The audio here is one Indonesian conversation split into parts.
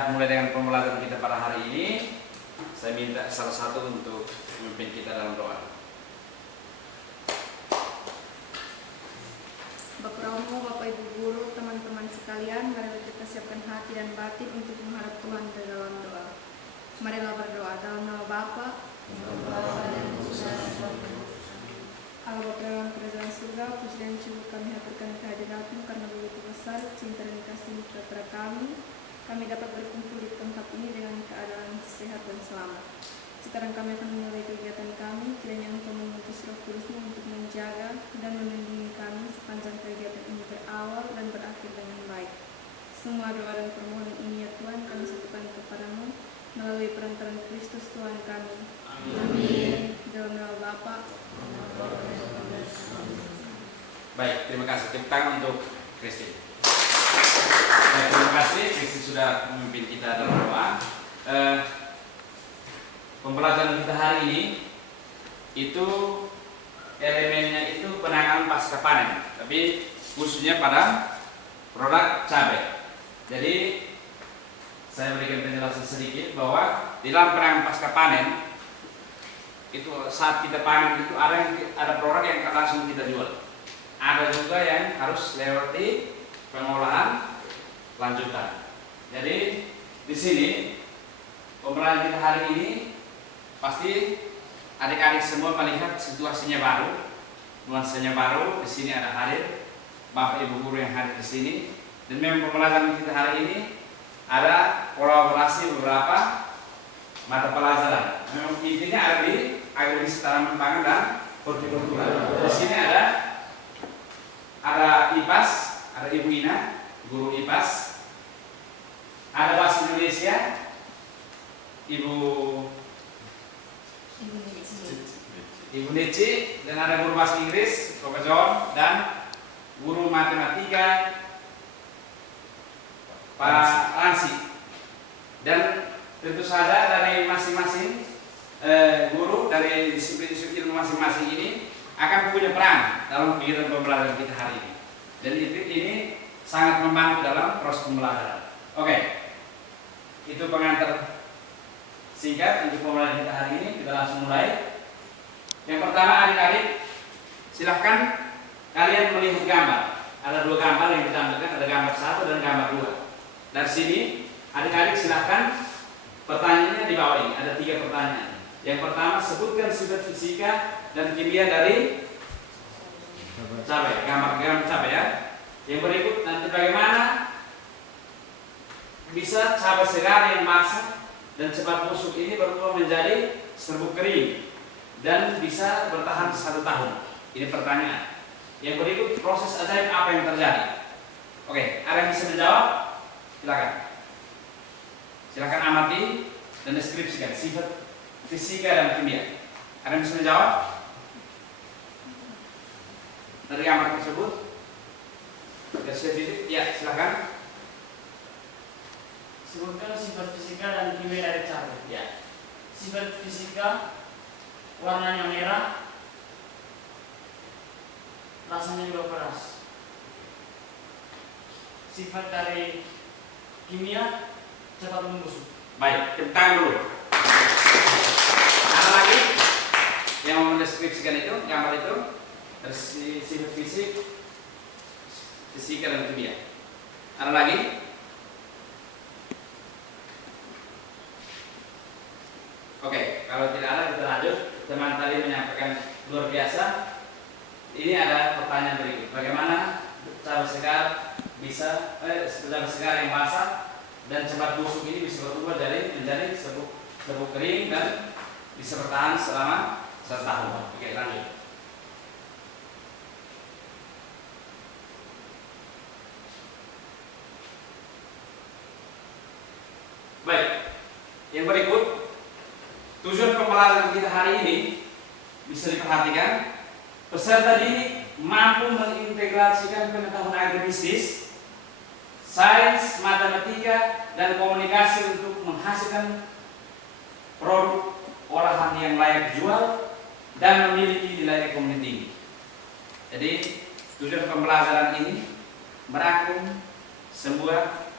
sudah mulai dengan pembelajaran kita pada hari ini. Saya minta salah satu untuk memimpin kita dalam doa. Bapak Romo, Bapak Ibu Guru, teman-teman sekalian, mari kita siapkan hati dan batin untuk menghadap Tuhan dalam doa. Marilah berdoa dalam nama Bapa, Allah Bapa dalam kerajaan surga, puji dan syukur kami haturkan kehadirat-Mu karena begitu besar cinta dan kasih kepada kami. Kami dapat berkumpul di tempat ini dengan keadaan sehat dan selamat. Sekarang kami akan memulai kegiatan kami, kiranya Engkau mengutus Roh Kudus-Mu untuk menjaga dan melindungi kami sepanjang kegiatan ini berawal dan berakhir dengan baik. Semua doa dan permohonan ini ya Tuhan kami satukan kepadamu melalui perantaraan Kristus Tuhan kami. Amin. Dalam nama Bapa. Baik, terima kasih. Tepuk tangan untuk Kristi. Baik, terima kasih Kristi sudah memimpin kita dalam doa. Pembelajaran kita hari ini itu elemennya itu penanganan pasca panen, tapi khususnya pada produk cabai. Jadi saya berikan penjelasan sedikit bahwa di dalam penanganan pasca panen itu saat kita panen itu ada produk yang langsung kita jual, ada juga yang harus lewati pengolahan lanjutan. Jadi di sini pembelajaran kita hari ini pasti adik-adik semua melihat situasinya baru, nuansanya baru. Di sini ada hadir Bapak Ibu guru yang hadir di sini, dan memang pembelajaran kita hari ini ada kolaborasi beberapa mata pelajaran. Memang intinya ada di agribisnis tanaman pangan dan hortikultura. Di sini ada IPAS, ada Ibu Ina, guru IPAS, ada Bahasa Indonesia, Ibu Nici, dan ada guru bahasa Inggris, Bapak John, dan guru matematika, Pak Ransi. Dan tentu saja dari masing-masing guru dari disiplin-disiplin masing-masing ini akan punya peran dalam kegiatan pembelajaran kita hari ini. Dan ini sangat membantu dalam proses pembelajaran. Oke, itu pengantar singkat untuk pembelajaran kita hari ini. Kita langsung mulai. Yang pertama, adik-adik silahkan kalian melihat gambar. Ada dua gambar yang ditampilkan, ada gambar 1 dan gambar 2. Dari sini adik-adik silahkan pertanyaannya di bawah ini. Ada 3 pertanyaan. Yang pertama, sebutkan sifat fisika dan kimia dari cabai. Gambar cabai ya. Yang berikut nanti bagaimana bisa cabai segar yang masak dan cepat busuk ini berubah menjadi serbuk kering dan bisa bertahan 1 tahun. Ini pertanyaan. Yang berikut, proses ajaib apa yang terjadi? Oke, ada yang bisa menjawab? Silakan. Silakan amati dan deskripsikan sifat fisika dan kimia. Ada yang bisa menjawab? Dari gambar tersebut? Ya, silakan. Sebutkan sifat fisika dan kimia dari cabai. Ya. Sifat fisika, warnanya merah, rasanya juga pedas. Sifat dari kimia, cepat membusuk. Baik, tepuk tangan dulu. Ada lagi yang mau mendeskripsikan itu, gambar itu dari sifat fisika dan kimia. Ada lagi? Oke, kalau tidak ada kita lanjut. Teman tadi menyampaikan luar biasa. Ini ada pertanyaan berikut. Bagaimana cabai segar bisa cabai segar yang basah dan cepat busuk ini bisa berubah menjadi serbuk kering dan bisa bertahan selama 1 tahun. Oke, lanjut. Baik. Yang berikut, tujuan pembelajaran kita hari ini bisa diperhatikan. Peserta didik mampu mengintegrasikan pengetahuan agribisnis, sains, matematika, dan komunikasi untuk menghasilkan produk olahan yang layak jual dan memiliki nilai ekonomi tinggi. Jadi tujuan pembelajaran ini merangkum sebuah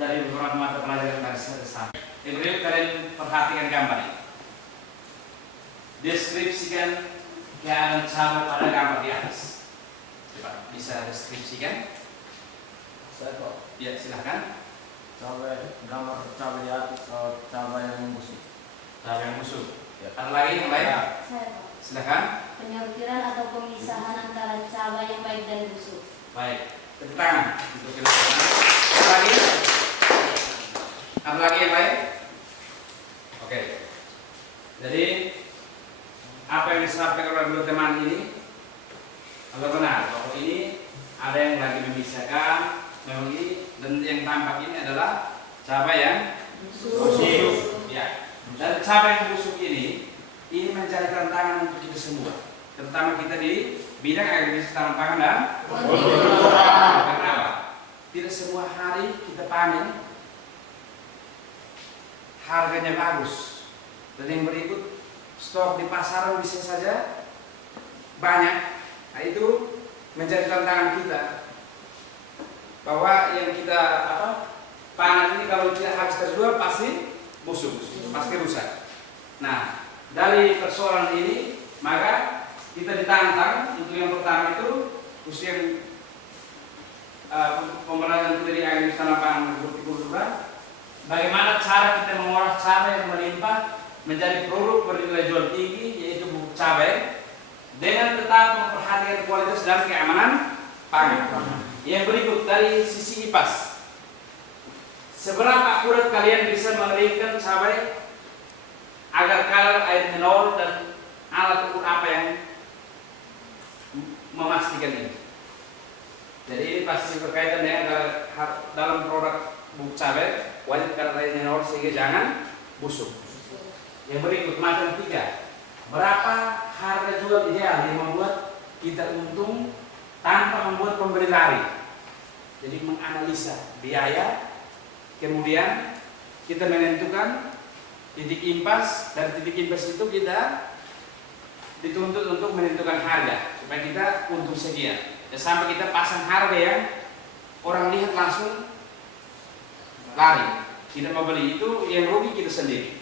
dari beberapa mata pelajaran tadi saya sampaikan. Yang berikut kalian perhatikan gambar ini. Deskripsikan keadaan cabai pada gambar di atas. Coba bisa deskripsikan? Saya kok Ya, silahkan. gambar cabai di atas atau cabai yang membusuk. Cabai yang busuk. Ya. Ada lagi yang lain? Saya Pak. Silahkan. Penyortiran atau pemisahan antara cabai yang baik dan busuk. Baik, tepuk tangan untuk ilmuwan. Ada lagi? Ada lagi yang lain? Oke. Jadi apa yang disampaikan oleh dua teman ini adalah benar bahwa ini ada yang lagi memisahkan memang ini, dan yang tampak ini adalah cabai yang busuk. Ya. Dan cabai yang busuk ini mencari tantangan untuk kita semua, terutama kita di bidang agribisnis tanam pangan dan karena apa? Tidak semua hari kita panen harganya bagus, dan yang berikut stok di pasaran bisa saja banyak. Nah, itu menjadi tantangan kita bahwa yang kita panen ini kalau tidak habis terjual pasti busuk, pasti rusak. Nah, dari persoalan ini maka kita ditantang untuk yang pertama itu khususnya pemberantasan dari agribisnis tanam pangan hortikultura, bagaimana cara kita mengolah cabai yang melimpah menjadi produk bernilai jual tinggi, yaitu bubuk cabai, dengan tetap memperhatikan kualitas dan keamanan pangan. Yang berikut dari sisi IPAS, seberapa akurat kalian bisa mengeringkan cabai agar kadar air menol, dan alat ukur apa yang memastikan ini? Jadi ini pasti berkaitan dengan dalam produk bubuk cabai wajib kadar air menol sehingga jangan busuk. Yang berikut macam 3, berapa harga jual ideal yang membuat kita untung tanpa membuat pembeli lari. Jadi menganalisa biaya, kemudian kita menentukan titik impas, dan titik impas itu kita dituntut untuk menentukan harga supaya kita untung sekian. Dan sampai kita pasang harga yang orang lihat langsung lari, tidak mau beli, itu yang rugi kita sendiri.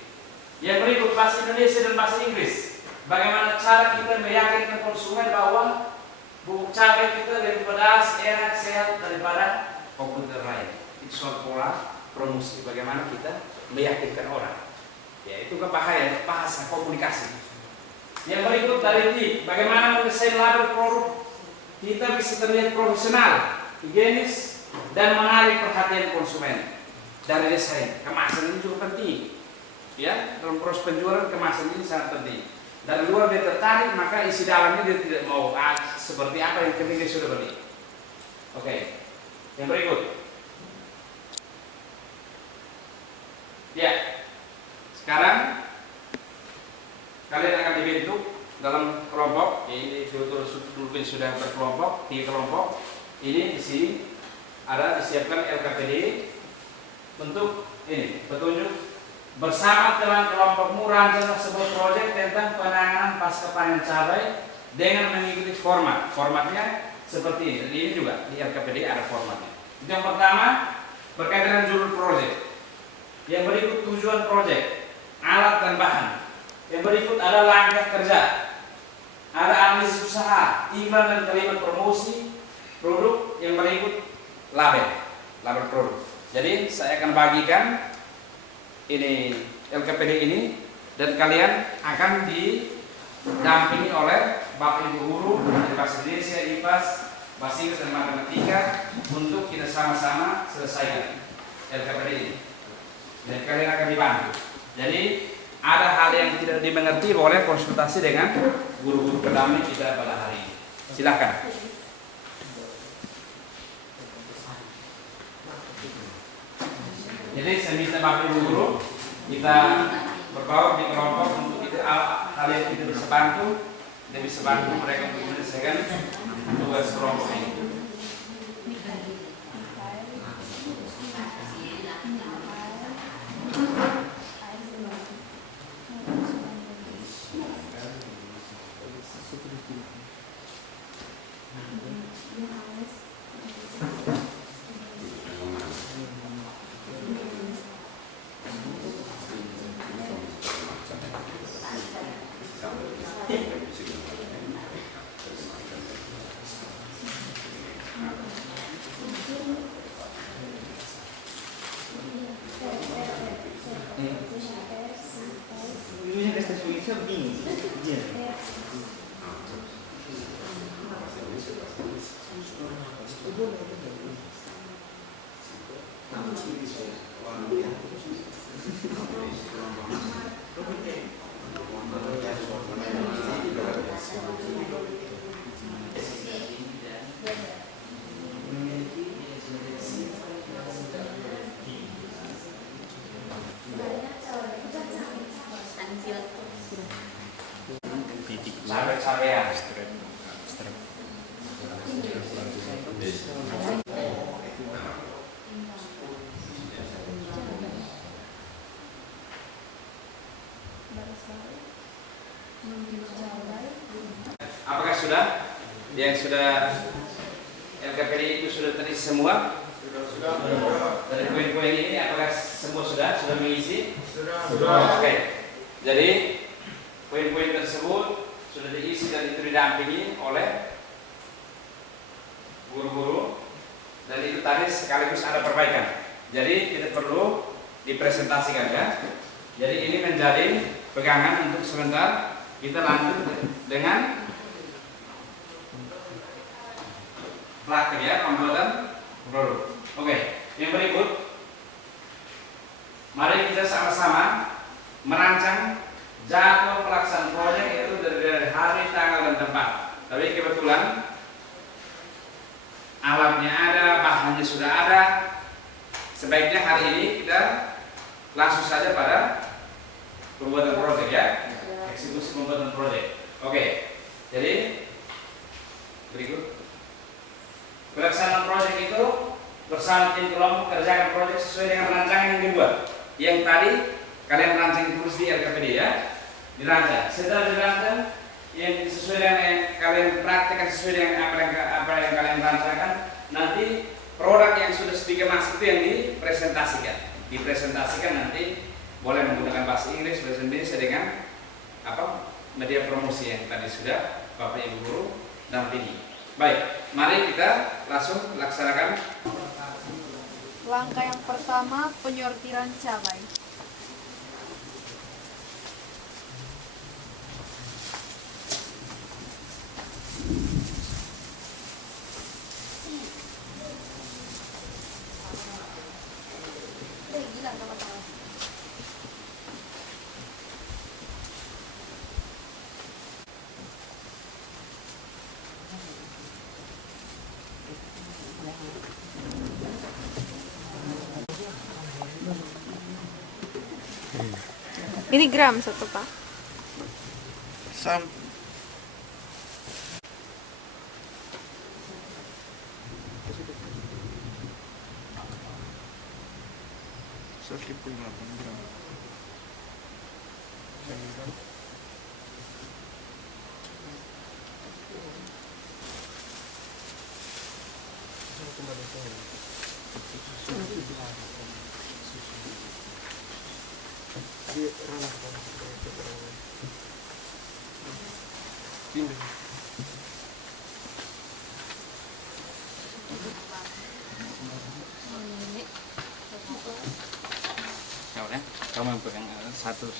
Yang berikut bahasa Indonesia dan bahasa Inggris. Bagaimana cara kita meyakinkan konsumen bahwa bubuk cabai kita lebih pedas, enak, sehat daripada komputer lain. Itu soal pola promosi, bagaimana kita meyakinkan orang. Ya, itu bahaya bahasa komunikasi. Yang berikut dari tip, bagaimana mendesain label produk kita bisa terlihat profesional, higienis, dan menarik perhatian konsumen. Dari desain, kemasan ini juga penting. Ya, dalam proses penjualan kemasan ini sangat penting. Dari luar dia tertarik, maka isi dalamnya dia tidak mau seperti apa yang penting dia sudah beli. Oke, yang berikut. Ya, sekarang kalian akan dibentuk dalam kelompok. Ini dulu sudah berkelompok, 3 kelompok. Ini di sini ada disiapkan LKPD untuk ini petunjuk. Bersama teman kelompokmu rancanglah sebuah proyek tentang penanganan pasca panen cabai dengan mengikuti format. Formatnya seperti ini. Dan ini juga di LKPD ada formatnya. Itu yang pertama, berkaitan dengan judul proyek. Yang berikut tujuan proyek, alat dan bahan. Yang berikut ada langkah kerja, ada analisis usaha, iklan dan kalimat promosi produk. Yang berikut label produk. Jadi saya akan bagikan ini LKPD ini, dan kalian akan didampingi oleh Bapak Ibu guru dari bahasa Indonesia, IPAS, bahasa Inggris dan matematika untuk kita sama-sama selesaikan LKPD ini. Dan kalian akan dibantu. Jadi ada hal yang tidak dimengerti boleh konsultasi dengan guru-guru pendamping kita pada hari ini. Silakan. Jadi saya minta Bapak Ibu guru kita berbaur di kelompok untuk kita hal yang kita bisa bantu, dan bisa bantu mereka untuk menyelesaikan tugas kelompok ini. Cabai-cabean. Apakah sudah? Yang sudah LKPD itu sudah terisi semua? Sudah. Dari poin-poin ini apakah semua sudah mengisi? Sudah. Oke. Jadi poin-poin tersebut sudah diisi dan itu didampingi oleh guru-guru, dan itu tadi sekaligus ada perbaikan. Jadi tidak perlu dipresentasikan ya. Jadi ini menjadi pegangan untuk sebentar. Kita lanjut dengan praktek ya, pembuatan produk. Oke, yang berikut, mari kita sama-sama merancang jadwal pelaksanaan proyek itu dari hari, tanggal, dan tempat. Tapi kebetulan alatnya ada, bahannya sudah ada. Sebaiknya hari ini kita langsung saja pada pembuatan proyek ya, eksekusi pembuatan proyek. Oke, jadi berikut. Pelaksanaan proyek itu bersama tim kelompok kerjakan proyek sesuai dengan rancangan yang dibuat. Yang tadi kalian rancang tulis di LKPD ya, dirancang. Setelah dirancang, yang sesuai dengan yang kalian praktekkan sesuai dengan apa yang kalian rancangkan, nanti produk yang sudah dikemas itu yang dipresentasikan nanti boleh menggunakan bahasa Inggris, bahasa Indonesia dengan media promosi yang tadi sudah Bapak Ibu guru dampingi. Baik, mari kita langsung laksanakan. Langkah yang pertama, penyortiran cabai. Ini gram satu Pak. Kamu yang pegang satu.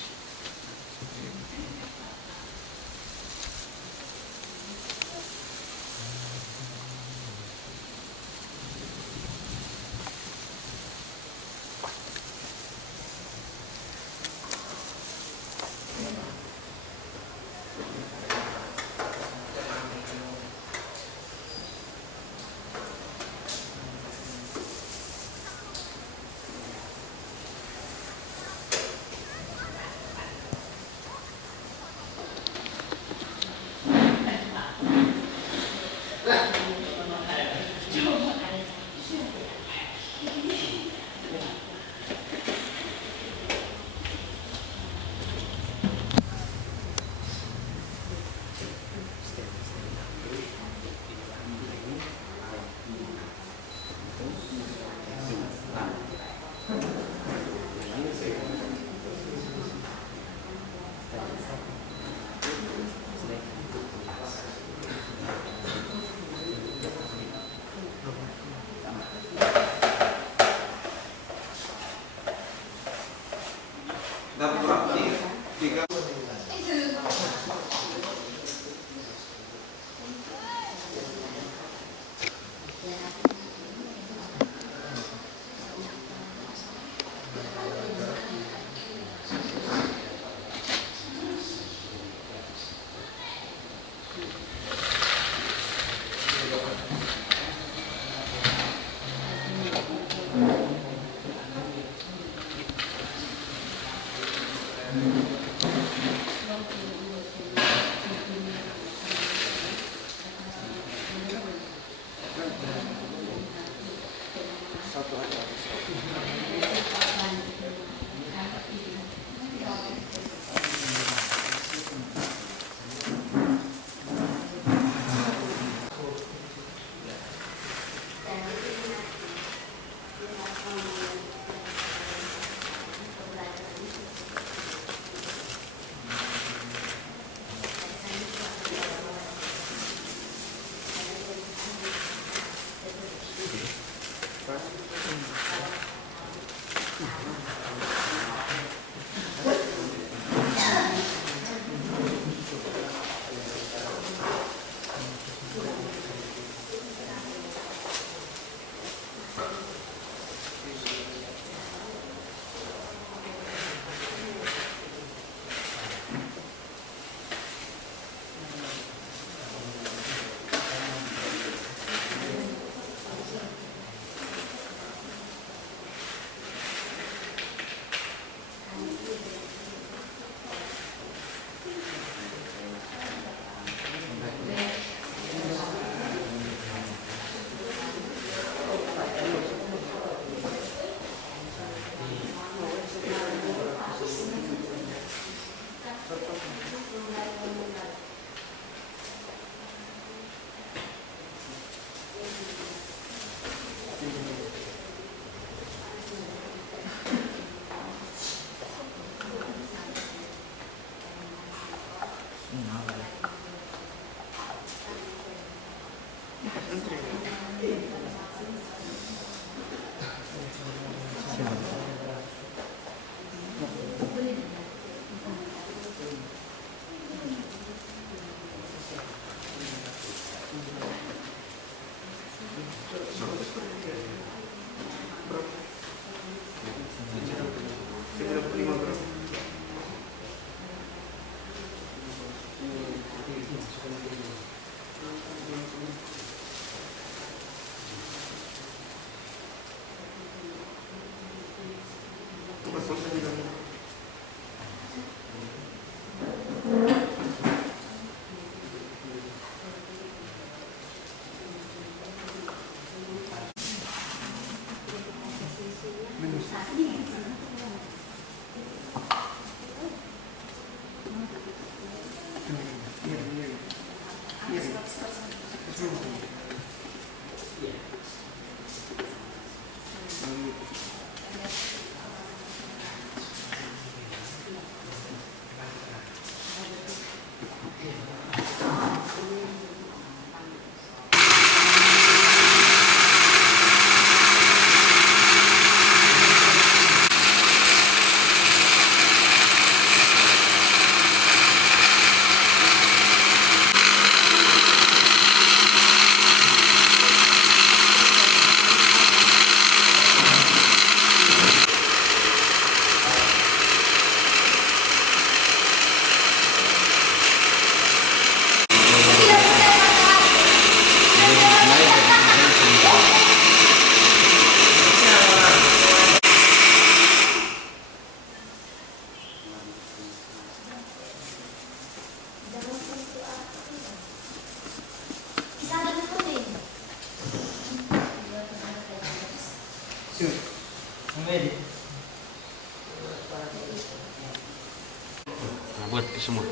Nah, buat itu semua.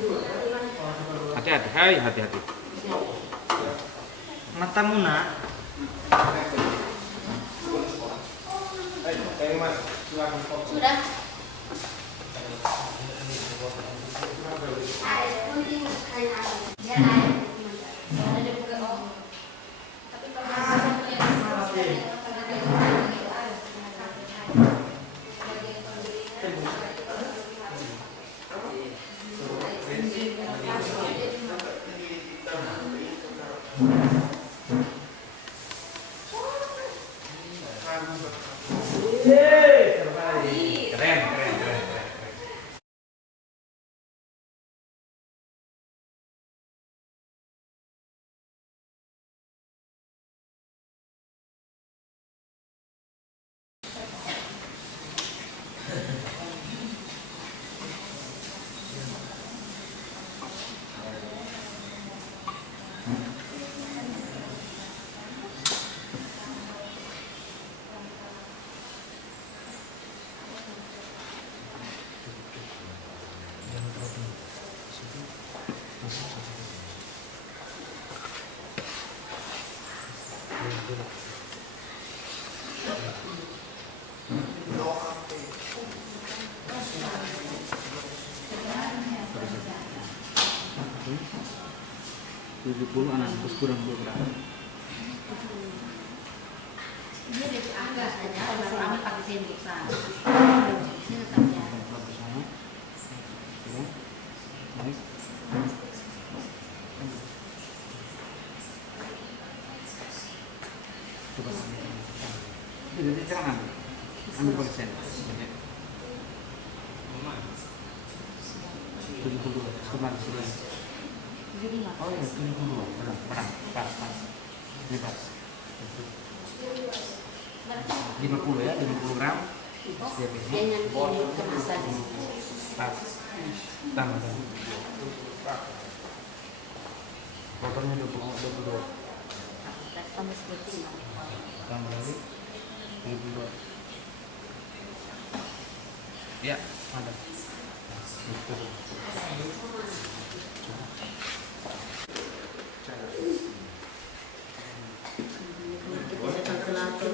Hati-hati, hai, hati-hati. Matamu nak. Sudah. Biar air. Ada juga oh. Tapi kalau anak terus kurang 2 gram. Dia dari angka saja, kalau kami pakai sendok sana. Ini tetap ya. Naik. Coba. Jadi jangan ambil pakai sendok. 72, sebentar. 75. Oh iya, 72. Benar, pas. Ini pas. 50 ya, 50 gram. Jangan ini kemasan. Pas. Tambah. Motornya 22. Tambah seperti ini. Tambah lagi 22. Ya, ada. Kita kalkulator.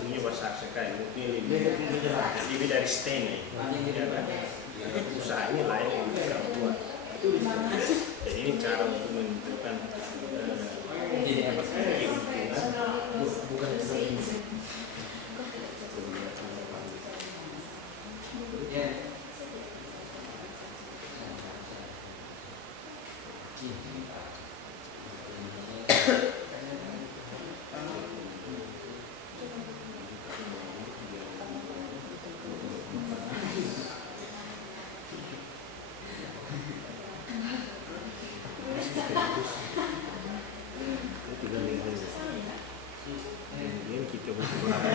Ini besar sekali, mungkin lebih dari setengah. Ya kan? Usaha ini lain yang kita buat. Jadi ini cara untuk menentukan kemudian kita butuh berapa?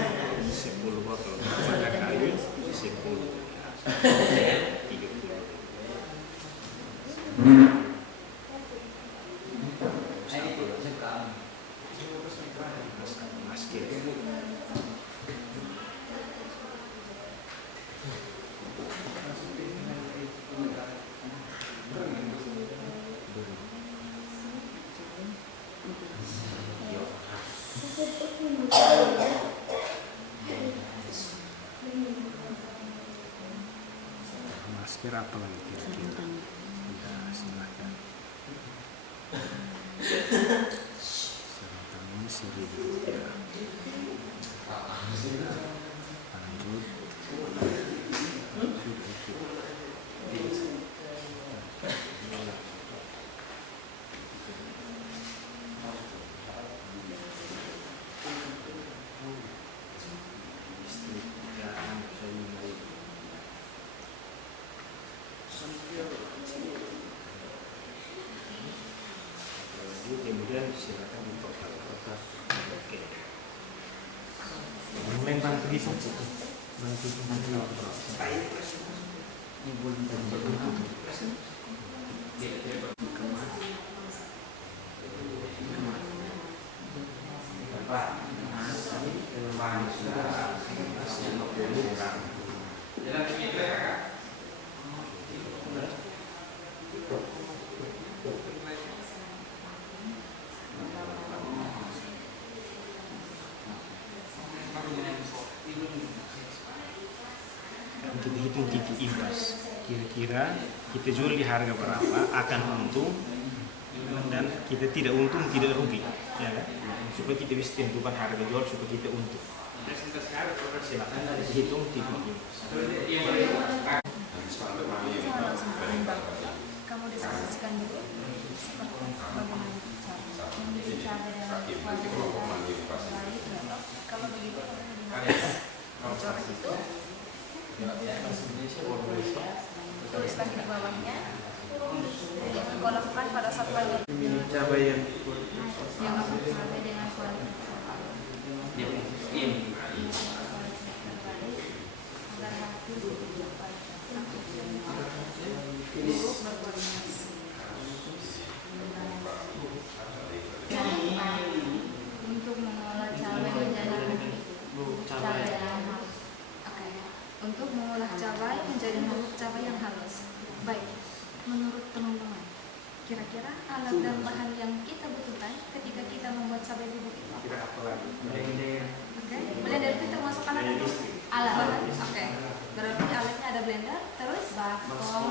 10 botol. Pada kali 10. 30. Masker. Masker apa lagi kira-kira? Ya, silahkan. Sarung tangan 1.000 rupiah. Lanjut. Kemudian silakan ditotal. Oke. Main bantu hitung. Bantu kita hitung titik imbas, kira-kira kita jual di harga berapa akan untung dan kita tidak untung tidak rugi, ya kan? Supaya kita bisa tentukan harga jual supaya kita untung. Silakan hitung titik imbas. Kamu diskusikan dulu seperti bagaimana cara yang dibicara dalam kualitas baik. Kalau begitu coret itu tulis lagi di bawahnya kolom 4 pada saat lagi Cabai yang Jangan sampai dengan kualitas terbaik. untuk mengolah cabai menjadi bubuk cabai yang halus. Baik, menurut teman-teman, kira-kira alat dan bahan yang kita butuhkan ketika kita membuat cabai bubuk itu apa? Oke, blender itu termasuk alat atau alat? Oke, berarti alatnya ada blender, terus baskom,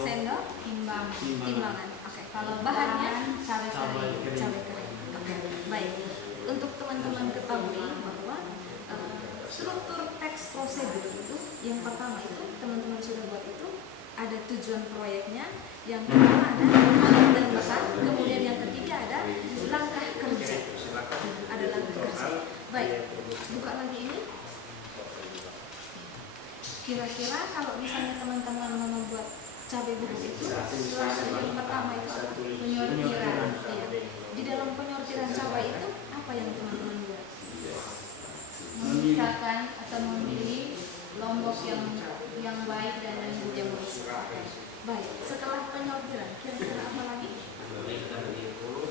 sendok, timbangan. Oke, kalau bahannya cabai kering. Oke, baik. Untuk teman-teman ketahui bahwa struktur teks prosedur itu yang pertama itu teman-teman sudah buat itu ada tujuan proyeknya, yang kedua ada alat dan bahan, kemudian yang ketiga ada langkah kerja. Ada langkah kerja. Baik, buka lagi ini. Kira-kira kalau misalnya teman-teman mau membuat cabai bubuk itu, langkah yang pertama itu penyortiran. Iya. Di dalam penyortiran cabai itu apa yang teman-teman buat? Memisahkan atau memilih lombok yang baik dan yang buruk. Baik, setelah penyortiran, kira-kira apa lagi?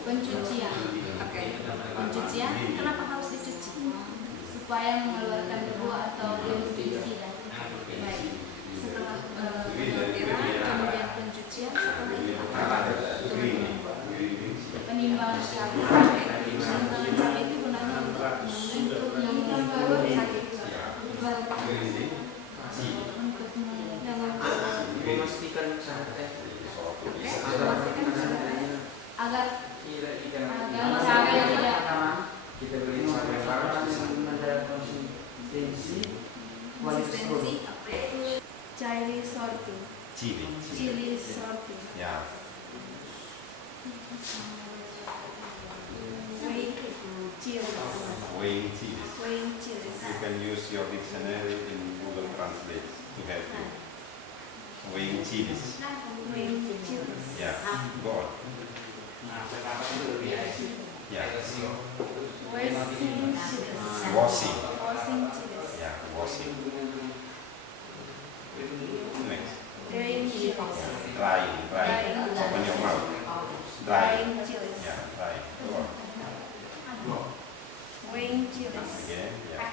Pencucian Oke, pencucian. Kenapa harus dicuci? supaya mengeluarkan debu atau pestisida. Baik, setelah penyortiran, kemudian pencucian, setelah itu apa? Penimbangan cabai. Penimbangan cabai itu gunanya untuk mengukur harga. Untuk Memastikan Agar cabai tidak kita beri cabai parah yang ada konsistensi kualitas produk. chili sorting. Chili sorting. Yeah. Weighing chilies. Weighing chilies. Weighing chilies. You can use your dictionary in Google Translate to help you. Weighing chilies. Weighing chilies. Yeah. Go on. Yeah. Weighing chilies. Washing. Washing chilies. Yeah. Washing. Next. Drying chilies. Drying. Open your mouth. Drying. Drying chilies. Yeah. Drying. Go on. Weighing chilies. Again. Yeah.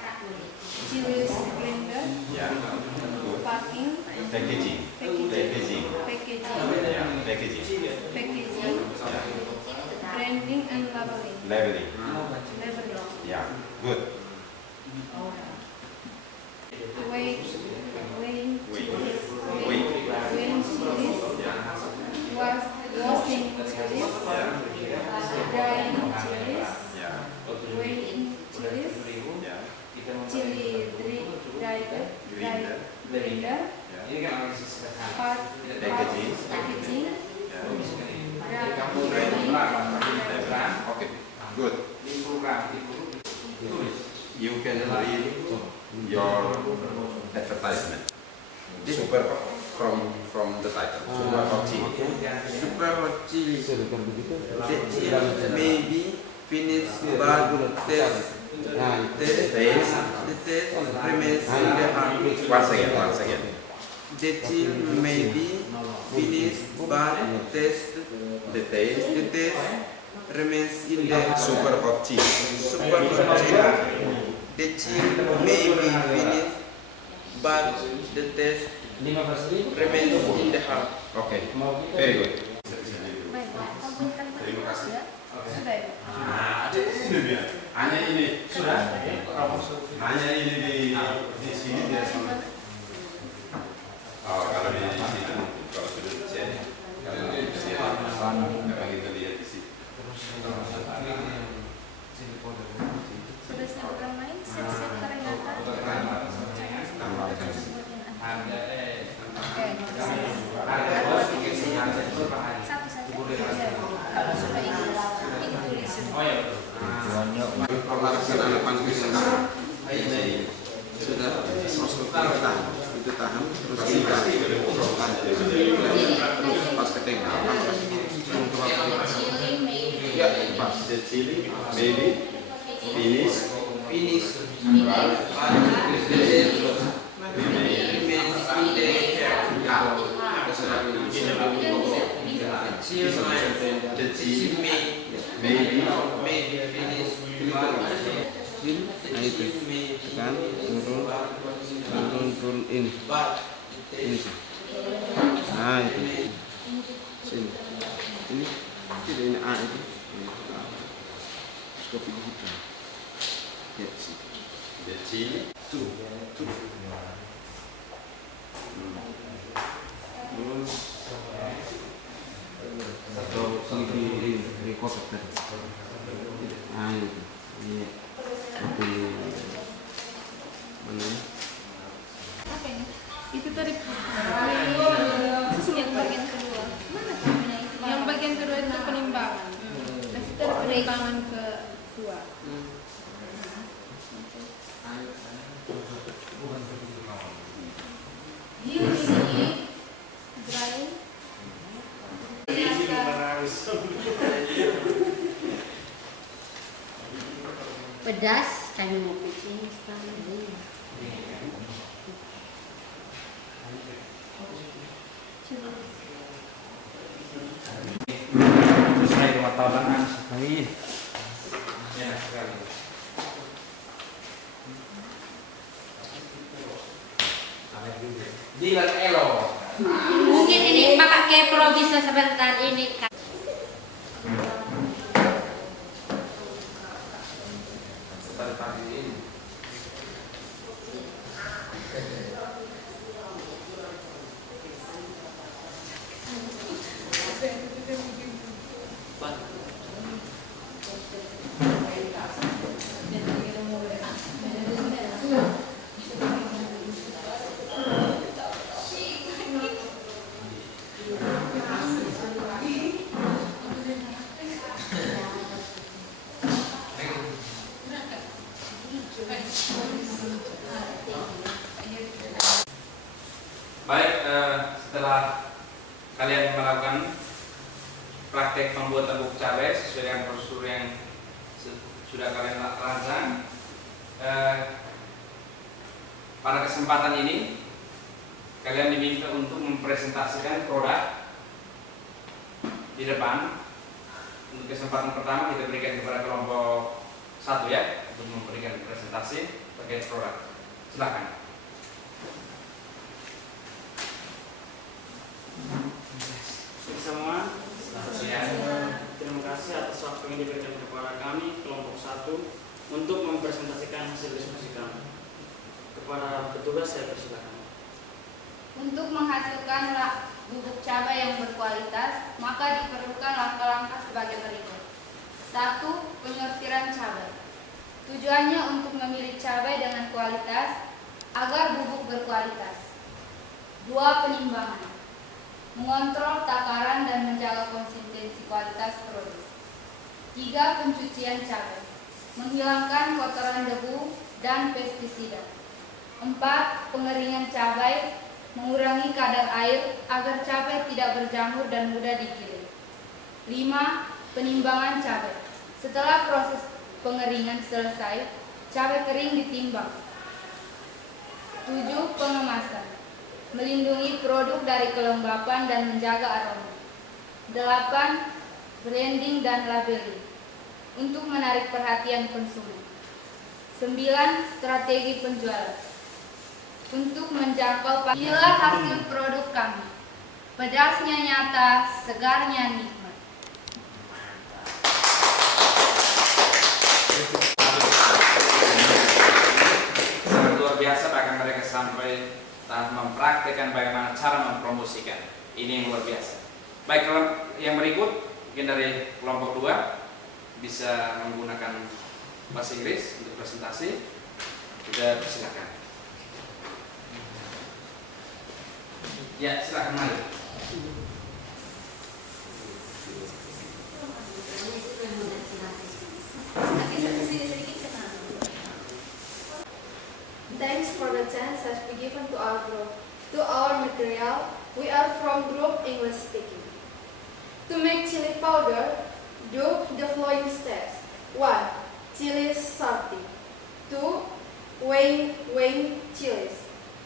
Chilies blender. Yeah. Good. Packing. Packaging. Packaging. Packaging. Yeah. Packaging. Packaging. Branding and labeling. Labeling. Labeling. Yeah. Good. Weighing Weight. chilies. Weight. Weighing chilies. Washing chilies. Drying chilies. Yeah. Weighing chilies. Yeah. Chili grinder. Yeah. Ini kan analisis sederhana. Packaging. Packaging. Yeah. Okay. Good. You can read your advertisement. Super from the title. Super hot chili. Super hot chili. The chili may be finished but the taste remains in the heart. Once again. The chili may be finished but the taste remains in the Super hot chili. super hot chili. The chili may be finished but the taste remains in the heart. Okay. Very good. Baik, kamu punya kalimat Terima kasih. ya? Sudah ya? Hanya ini sudah. Hanya ini di sini dia. Oh, kalau di sini kalau sudah dicek, kalau di sini memang kita lihat di sini. Sudah siap bermain? Siap-siap peringatan? Oke, satu saja. Kalau sudah ini tulis sudah. Pelaksanaan panggilan ini sudah struktur tahan, itu tahan terus kita pas ke tengah. Ya, pas the chili maybe finish. The chili maybe Nah itu kan turun ini. but Ini it sih. Nah itu. Sini. Ini tidak ini A itu. Ini A. Kopi hitam. Ya sih. Kecil. Tuh. Tuh. Terus atau sini di kotak tadi. Ah itu. Ini kopi mana ya? Apa ini? Itu tadi Yang bagian kedua. Mana kamunya itu? yang bagian kedua itu penimbangan. Terus itu ada penimbangan kedua. Ini dry. Pedas, kami mau kucing sekarang. Sesuai dengan tabanan sekali. Enak sekali. Dilan Elo. Mungkin ini Bapak Kepro bisa sebentar ini. Baik, setelah kalian melakukan praktek pembuatan bubuk cabai sesuai dengan prosedur yang sudah kalian rancang, pada kesempatan ini kalian diminta untuk mempresentasikan produk di depan. Untuk kesempatan pertama kita berikan kepada kelompok 1 ya, untuk memberikan presentasi terkait produk. Silakan. Semua, Ya. terima kasih atas waktu yang diberikan kepada kami kelompok 1 untuk mempresentasikan hasil diskusi kami. Kepada petugas saya persilakan. Untuk menghasilkan bubuk cabai yang berkualitas, maka diperlukan langkah-langkah sebagai berikut. 1. Penyortiran cabai. Tujuannya untuk memilih cabai dengan kualitas agar bubuk berkualitas. 2. Penimbangan. Mengontrol takaran dan menjaga konsistensi kualitas produk. 3. Pencucian cabai. Menghilangkan kotoran debu dan pestisida. 4. Pengeringan cabai. Mengurangi kadar air agar cabai tidak berjamur dan mudah digiling. 5. Penimbangan cabai. Setelah proses pengeringan selesai, cabai kering ditimbang. 7. Pengemasan. Melindungi produk dari kelembapan dan menjaga aroma. 8. Branding dan labeling untuk menarik perhatian konsumen. 9. Strategi penjualan untuk menjangkau. Inilah hasil produk kami. Pedasnya nyata, segarnya nikmat. Sangat luar biasa bahkan mereka sampai mempraktekkan bagaimana cara mempromosikan. Ini yang luar biasa. Baik, kalau yang berikut mungkin dari kelompok 2 bisa menggunakan bahasa Inggris untuk presentasi. Sudah, silakan. Ya, silakan mari. Thanks for the chance has been given to our group. To our material, we are from group English speaking. To make chili powder, do the following steps. 1. Chili sorting. 2. Weighing chilies.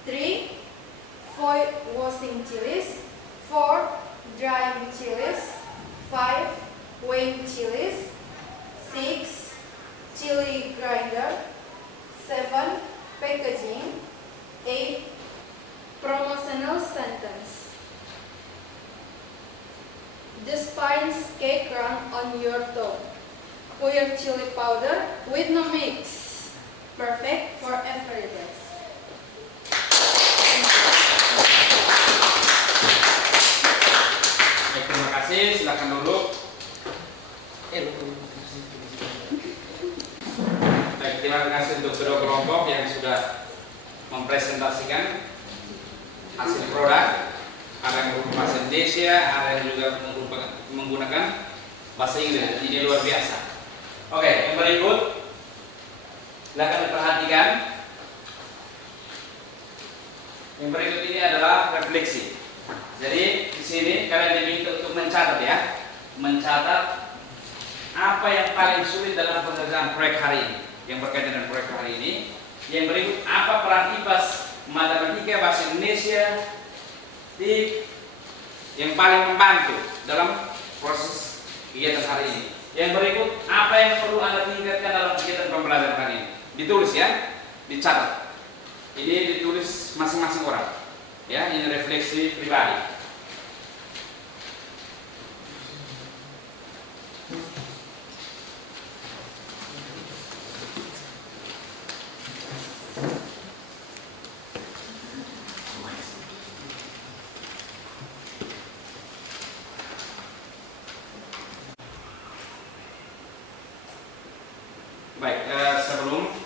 3. Washing chilies. 4. Drying chilies. 5. Weighing chilies. 6. Chili grinder. 7. Packaging. 8. cake run on your tongue. Pour your chili powder with no mix. Perfect for every dress. Baik, terima kasih. Silakan duduk. Baik, terima kasih untuk kedua kelompok yang sudah mempresentasikan hasil produk. Ada yang berupa bahasa Indonesia, ada yang juga menggunakan bahasa Inggris. Ini luar biasa. Oke, yang berikut silakan diperhatikan. Yang berikut ini adalah refleksi. Jadi di sini kalian diminta untuk mencatat ya, mencatat apa yang paling sulit dalam pengerjaan proyek hari ini, yang berkaitan dengan proyek hari ini. Yang berikut, apa peran IPAS matematika bahasa Indonesia yang paling membantu dalam proses kegiatan hari ini. Yang berikut, apa yang perlu Anda tingkatkan dalam kegiatan pembelajaran hari ini. Ditulis ya, dicatat. Ini ditulis masing-masing orang. Ya, ini refleksi pribadi. Baik,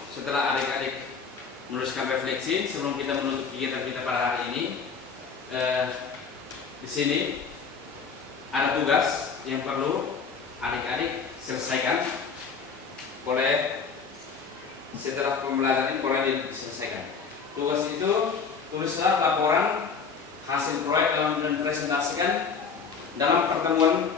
setelah adik-adik menuliskan refleksi, sebelum kita menutup kegiatan kita pada hari ini, di sini ada tugas yang perlu adik-adik selesaikan. Setelah pembelajaran ini boleh diselesaikan. Tugas itu, tulislah laporan hasil proyek dan presentasikan dalam pertemuan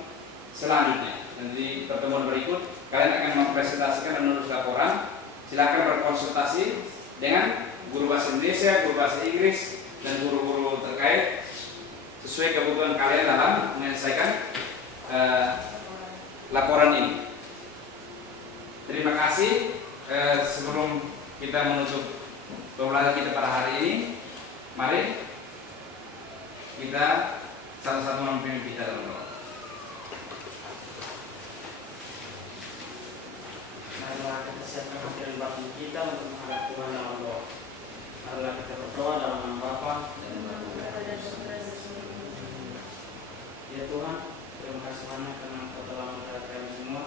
selanjutnya. Dan di pertemuan berikut kalian akan mempresentasikan dan menulis laporan. Silakan berkonsultasi dengan guru bahasa Indonesia, guru bahasa Inggris, dan guru-guru terkait sesuai kebutuhan kalian dalam menyelesaikan laporan ini. Terima kasih. Sebelum kita menutup pembelajaran kita pada hari ini, mari kita satu-satu memimpin kita dalam doa. Marilah kita siapkan hati dan batin kita untuk menghadap Tuhan dalam doa. Marilah kita berdoa dalam nama Bapa dan ya Tuhan, terima kasih banyak karena Engkau telah menjaga kami semua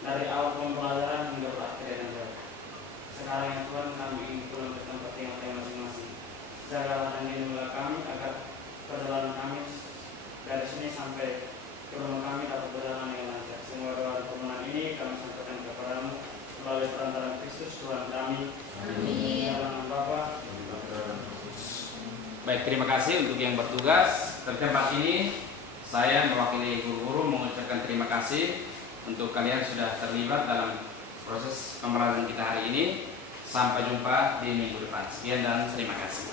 dari awal pembelajaran hingga berakhir dengan baik. Sekarang ya Tuhan, kami ingin pulang ke tempat yang masing-masing. Jagalah dan lindungilah kami agar perjalanan kami dari sini sampai ke rumah kami dapat berjalan dengan lancar. Semua doa dan permohonan ini kami sampaikan kepadamu melalui perantaraan Kristus Tuhan kami. Amin. Dalam nama Bapa. Baik, terima kasih untuk yang bertugas. Di tempat ini saya mewakili guru-guru mengucapkan terima kasih untuk kalian sudah terlibat dalam proses pembelajaran kita hari ini. Sampai jumpa di minggu depan. Sekian dan terima kasih.